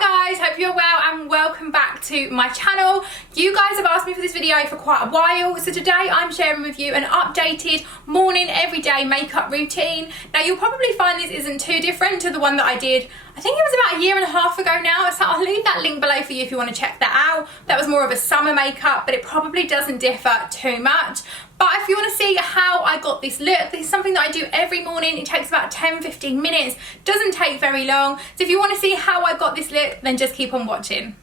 Hi guys, hope you're well and welcome back to my channel. You guys have asked me for this video for quite a while, so today I'm sharing with you an updated morning everyday makeup routine. Now you'll probably find this isn't too different to the one that I did, I think it was about a year and a half ago now, so I'll leave that link below for you if you want to check that out. That was more of a summer makeup, but it probably doesn't differ too much. But if you want to see how I got this look, this is something that I do every morning. It takes about 10-15 minutes, doesn't take very long. So if you want to see how I got this look, then just keep on watching.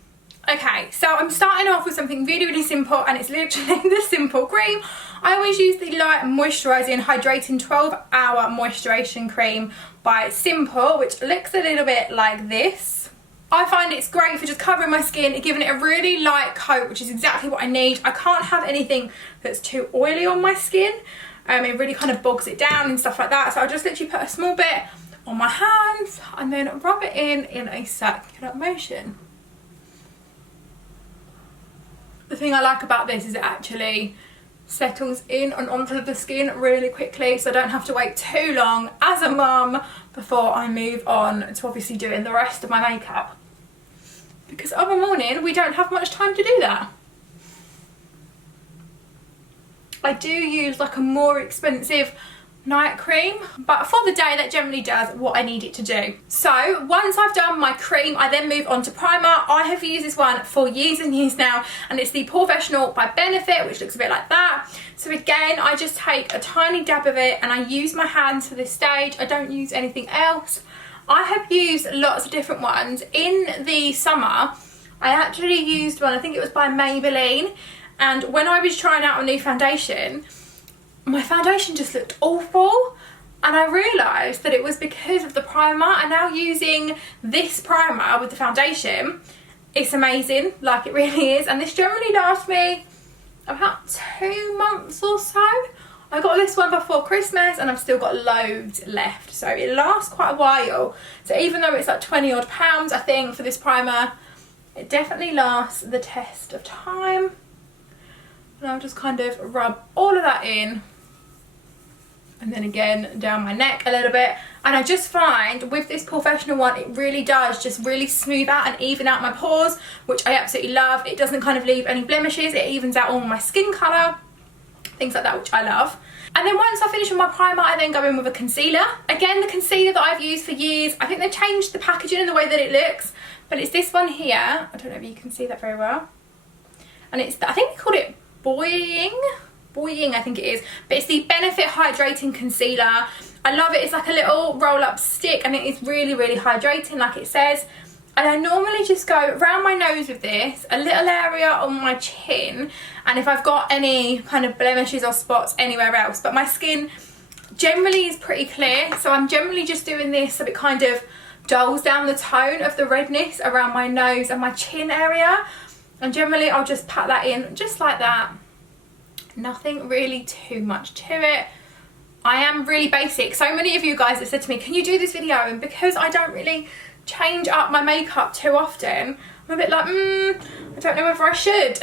Okay, so I'm starting off with something really simple, and it's literally the Simple cream. I always use the Light Moisturising Hydrating 12-Hour Moisturization Cream by Simple, which looks a little bit like this. I find it's great for just covering my skin, giving it a really light coat, which is exactly what I need. I can't have anything that's too oily on my skin. It really kind of bogs it down and stuff like that. So I'll just literally put a small bit on my hands and then rub it in a circular motion. The thing I like about this is it actually settles in and onto the skin really quickly, so I don't have to wait too long as a mum before I move on to obviously doing the rest of my makeup, because of a morning we don't have much time to do that. I do use like a more expensive night cream, but for the day that generally does what I need it to do. So once I've done my cream, I then move on to primer. I have used this one for years and years now, and it's the Professional by Benefit, which looks a bit like that. So again, I just take a tiny dab of it and I use my hands for this stage. I don't use anything else. I have used lots of different ones. In the summer, I actually used one, I think it was by Maybelline, and when I was trying out a new foundation, my foundation just looked awful, and I realised that it was because of the primer. And now using this primer with the foundation, it's amazing, like it really is. And this generally lasts me about 2 months or so. I got this one before Christmas and I've still got loads left, so it lasts quite a while. So even though it's like £20 odd I think for this primer, it definitely lasts the test of time. And I'll just kind of rub all of that in, and then again down my neck a little bit. And I just find with this Professional one, it really does just really smooth out and even out my pores, which I absolutely love. It doesn't kind of leave any blemishes, it evens out all my skin colour, things like that, which I love. And then once I finish with my primer, I then go in with a concealer. Again, the concealer that I've used for years, I think they've changed the packaging and the way that it looks, but it's this one here. I don't know if you can see that very well. And it's, I think they called it Boying, I think it is, but it's the Benefit Hydrating Concealer. I love it. It's like a little roll-up stick, and it is really hydrating, like it says. And I normally just go around my nose with this, a little area on my chin, and if I've got any kind of blemishes or spots anywhere else. But my skin generally is pretty clear, so I'm generally just doing this so it kind of dulls down the tone of the redness around my nose and my chin area. And generally I'll just pat that in just like that. Nothing really too much to it. I am really basic. So many of you guys have said to me, can you do this video? And because I don't really change up my makeup too often, I'm a bit like, I don't know whether I should.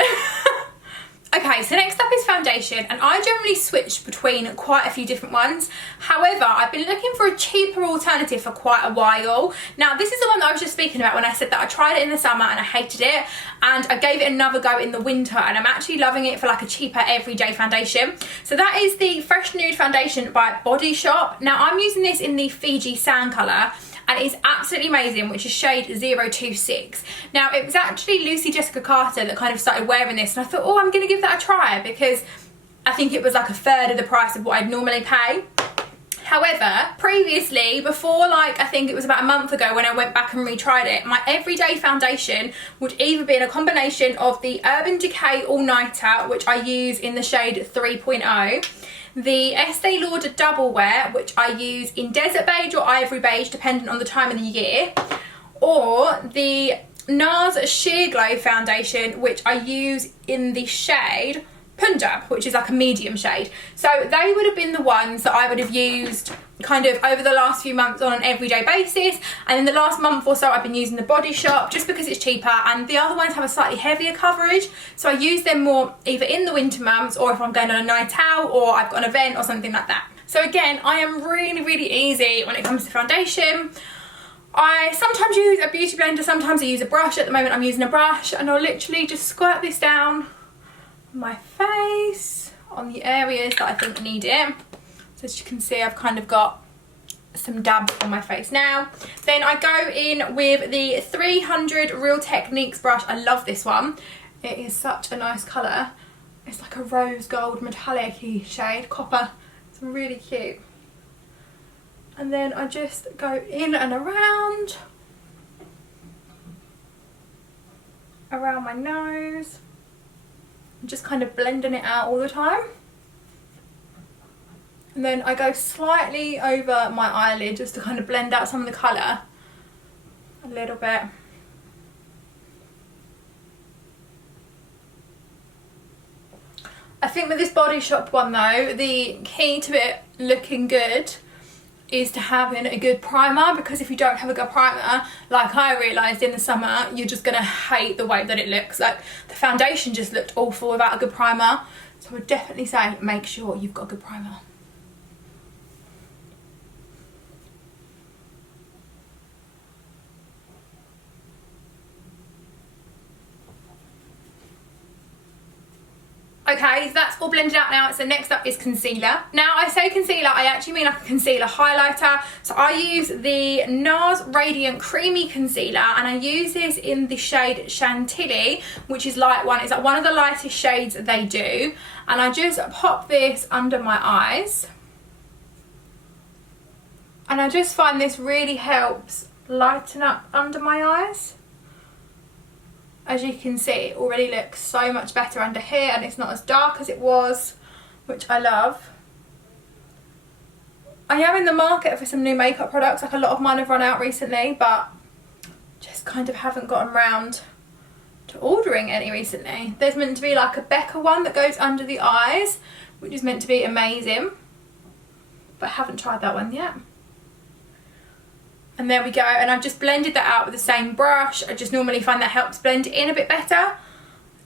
Okay, so next up is foundation, and I generally switch between quite a few different ones. However, I've been looking for a cheaper alternative for quite a while. Now, this is the one that I was just speaking about when I said that I tried it in the summer and I hated it, and I gave it another go in the winter, and I'm actually loving it for like a cheaper everyday foundation. So that is the Fresh Nude Foundation by Body Shop. Now, I'm using this in the Fiji Sand colour, and it's absolutely amazing, which is shade 026. Now, it was actually Lucy Jessica Carter that kind of started wearing this, and I thought, oh, I'm going to give that a try, because I think it was like a third of the price of what I'd normally pay. However, previously, before like I think it was about a month ago when I went back and retried it, my everyday foundation would either be in a combination of the Urban Decay All Nighter, which I use in the shade 3.0, the Estee Lauder Double Wear, which I use in Desert Beige or Ivory Beige, depending on the time of the year, or the NARS Sheer Glow Foundation, which I use in the shade Punjab, which is like a medium shade. So they would have been the ones that I would have used kind of over the last few months on an everyday basis, and in the last month or so I've been using the Body Shop just because it's cheaper, and the other ones have a slightly heavier coverage, so I use them more either in the winter months or if I'm going on a night out or I've got an event or something like that. So again, I am really easy when it comes to foundation. I sometimes use a beauty blender, sometimes I use a brush. At the moment I'm using a brush, and I'll literally just squirt this down my face on the areas that I think need it. So as you can see, I've kind of got some dabs on my face now. Then I go in with the 300 Real Techniques brush. I love this one. It is such a nice colour. It's like a rose gold metallic-y shade, copper. It's really cute. And then I just go in and around my nose. I'm just kind of blending it out all the time. And then I go slightly over my eyelid just to kind of blend out some of the colour a little bit. I think with this Body Shop one though, the key to it looking good is to having a good primer, because if you don't have a good primer, like I realised in the summer, you're just going to hate the way that it looks. Like the foundation just looked awful without a good primer. So I would definitely say make sure you've got a good primer. Okay, so that's all blended out now. So next up is concealer. Now I say concealer, I actually mean like a concealer highlighter. So I use the NARS Radiant Creamy Concealer, and I use this in the shade Chantilly, which is light one. It's like one of the lightest shades they do. And I just pop this under my eyes. And I just find this really helps lighten up under my eyes. As you can see, it already looks so much better under here, and it's not as dark as it was, which I love. I am in the market for some new makeup products. Like a lot of mine have run out recently, but just kind of haven't gotten round to ordering any recently. There's meant to be like a Becca one that goes under the eyes, which is meant to be amazing, but I haven't tried that one yet. And there we go, and I've just blended that out with the same brush. I just normally find that helps blend it in a bit better. I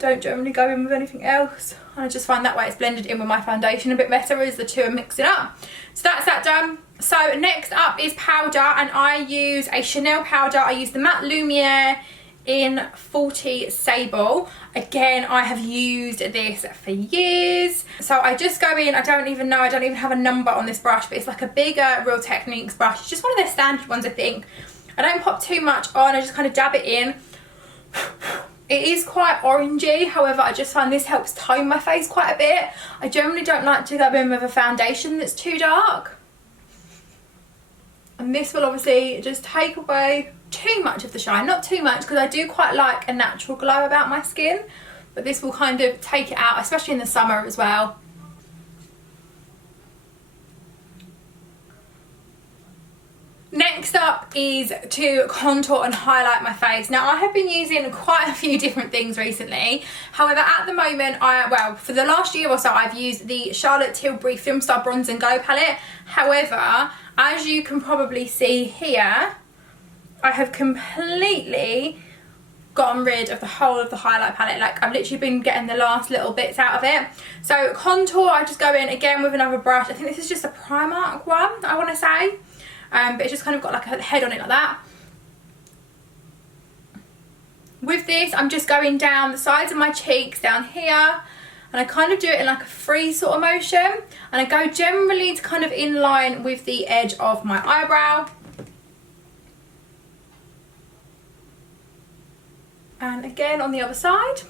don't generally go in with anything else. I just find that way it's blended in with my foundation a bit better as the two are mixing up. So that's that done. So next up is powder, and I use a Chanel powder. I use the Matte Lumiere in 40 Sable. Again, I have used this for years. So I just go in, I don't even have a number on this brush, but it's like a bigger Real Techniques brush. It's just one of their standard ones, I think. I don't pop too much on, I just kind of dab it in. It is quite orangey, however, I just find this helps tone my face quite a bit. I generally don't like to go in with a foundation that's too dark. And this will obviously just take away too much of the shine. Not too much, because I do quite like a natural glow about my skin, but this will kind of take it out, especially in the summer as well. Next up is to contour and highlight my face. Now I have been using quite a few different things recently. However, at the moment, for the last year or so, I've used the Charlotte Tilbury Filmstar Bronze and Go palette. However, as you can probably see here, I have completely gotten rid of the whole of the highlight palette. Like I've literally been getting the last little bits out of it. So contour, I just go in again with another brush. I think this is just a Primark one, I want to say. But it's just kind of got like a head on it like that. With this, I'm just going down the sides of my cheeks, down here. And I kind of do it in like a free sort of motion. And I go generally to kind of in line with the edge of my eyebrow. And again on the other side.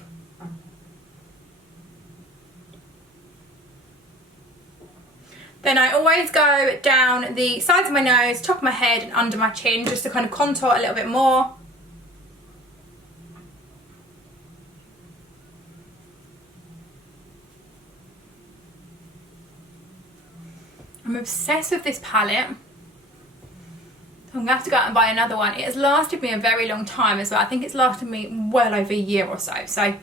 Then I always go down the sides of my nose, top of my head and under my chin, just to kind of contour a little bit more. I'm obsessed with this palette. I'm going to have to go out and buy another one. It has lasted me a very long time as well. I think it's lasted me well over a year or so. So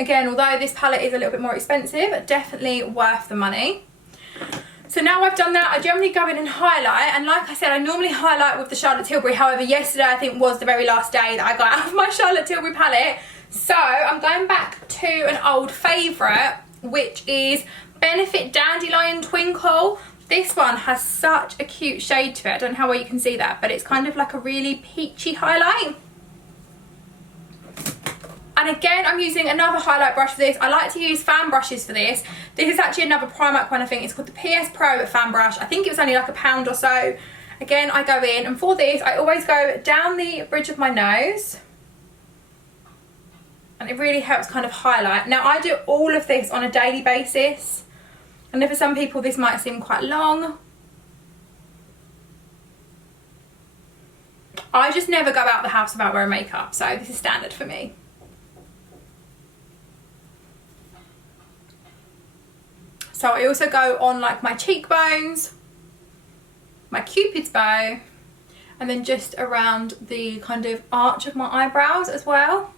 again, although this palette is a little bit more expensive, definitely worth the money. So now I've done that, I generally go in and highlight, and like I said, I normally highlight with the Charlotte Tilbury. However, yesterday I think was the very last day that I got out of my Charlotte Tilbury palette. So I'm going back to an old favourite, which is Benefit Dandelion Twinkle. This one has such a cute shade to it. I don't know how well you can see that, but it's kind of like a really peachy highlight. And again, I'm using another highlight brush for this. I like to use fan brushes for this. This is actually another Primark one, I think. It's called the PS Pro fan brush. I think it was only like £1 or so. Again, I go in, and for this, I always go down the bridge of my nose. And it really helps kind of highlight. Now, I do all of this on a daily basis. And for some people, this might seem quite long. I just never go out the house without wearing makeup, so this is standard for me. So I also go on like my cheekbones, my cupid's bow, and then just around the kind of arch of my eyebrows as well.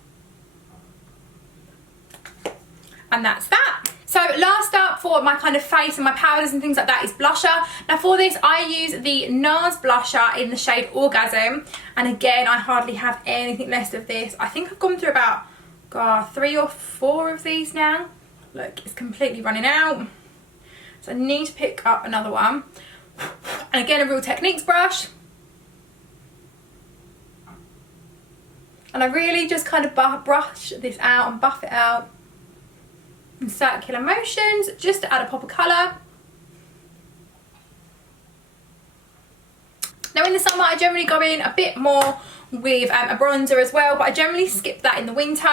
And that's that. So last up for my kind of face and my powders and things like that is blusher. Now for this, I use the NARS blusher in the shade Orgasm. And again, I hardly have anything left of this. I think I've gone through about 3 or 4 of these now. Look, it's completely running out. So I need to pick up another one. And again, a Real Techniques brush. And I really just kind of brush this out and buff it out in circular motions, just to add a pop of colour. Now in the summer, I generally go in a bit more with a bronzer as well, but I generally skip that in the winter.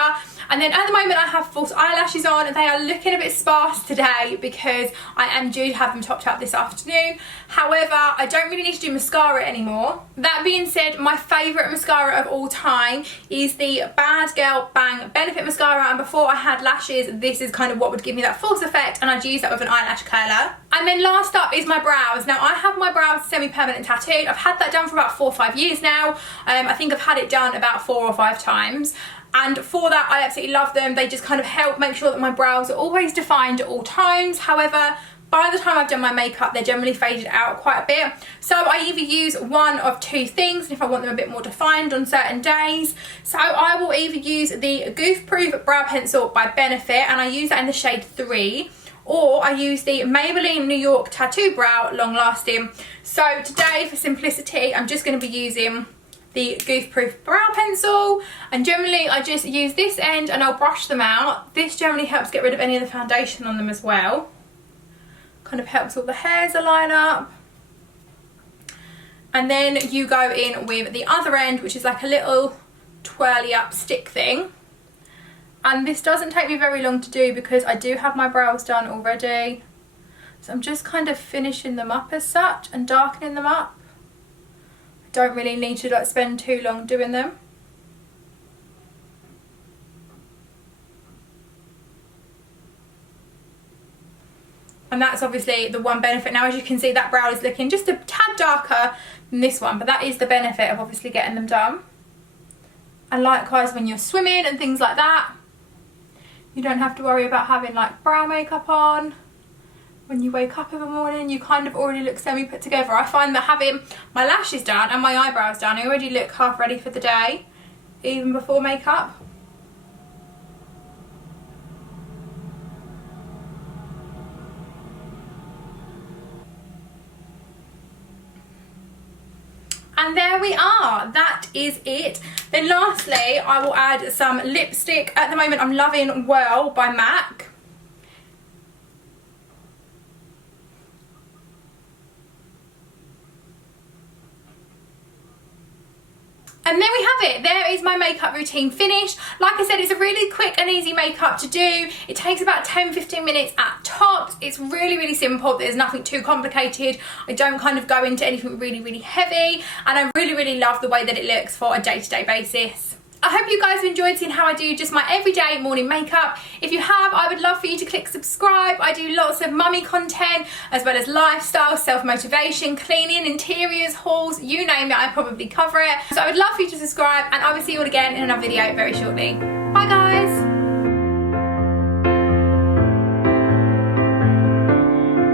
And then at the moment I have false eyelashes on, and they are looking a bit sparse today because I am due to have them topped up this afternoon. However, I don't really need to do mascara anymore. That being said, my favourite mascara of all time is the Bad Girl Bang Benefit Mascara, and before I had lashes, this is kind of what would give me that false effect, and I'd use that with an eyelash curler. And then last up is my brows. Now I have my brows semi-permanent tattooed. I've had that done for about 4 or 5 years now. I think I've had it done about 4 or 5 times. And for that, I absolutely love them. They just kind of help make sure that my brows are always defined at all times. However, by the time I've done my makeup, they're generally faded out quite a bit. So I either use one of 2 things, and if I want them a bit more defined on certain days. So I will either use the Goof Proof Brow Pencil by Benefit, and I use that in the shade 3. Or I use the Maybelline New York Tattoo Brow Long Lasting. So today, for simplicity, I'm just going to be using the Goof Proof Brow Pencil, and generally I just use this end and I'll brush them out. This generally helps get rid of any of the foundation on them as well. Kind of helps all the hairs align up. And then you go in with the other end, which is like a little twirly up stick thing. And this doesn't take me very long to do because I do have my brows done already. So I'm just kind of finishing them up as such and darkening them up. Don't really need to like spend too long doing them. And that's obviously the one benefit. Now as you can see, that brow is looking just a tad darker than this one, but that is the benefit of obviously getting them done. And likewise when you're swimming and things like that, you don't have to worry about having like brow makeup on. When you wake up in the morning, you kind of already look semi-put together. I find that having my lashes done and my eyebrows done, I already look half ready for the day, even before makeup. And there we are, that is it. Then lastly, I will add some lipstick. At the moment, I'm loving Whirl by MAC. And there we have it. There is my makeup routine finished. Like I said, it's a really quick and easy makeup to do. It takes about 10-15 minutes at tops. It's really, really simple. There's nothing too complicated. I don't kind of go into anything really, really heavy. And I really, really love the way that it looks for a day-to-day basis. I hope you guys have enjoyed seeing how I do just my everyday morning makeup. If you have, I would love for you to click subscribe. I do lots of mummy content, as well as lifestyle, self-motivation, cleaning, interiors, hauls, you name it, I probably cover it. So I would love for you to subscribe, and I will see you all again in another video very shortly. Bye guys!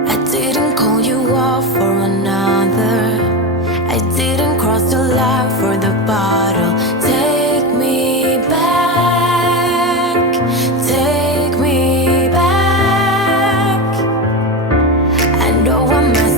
I didn't call you off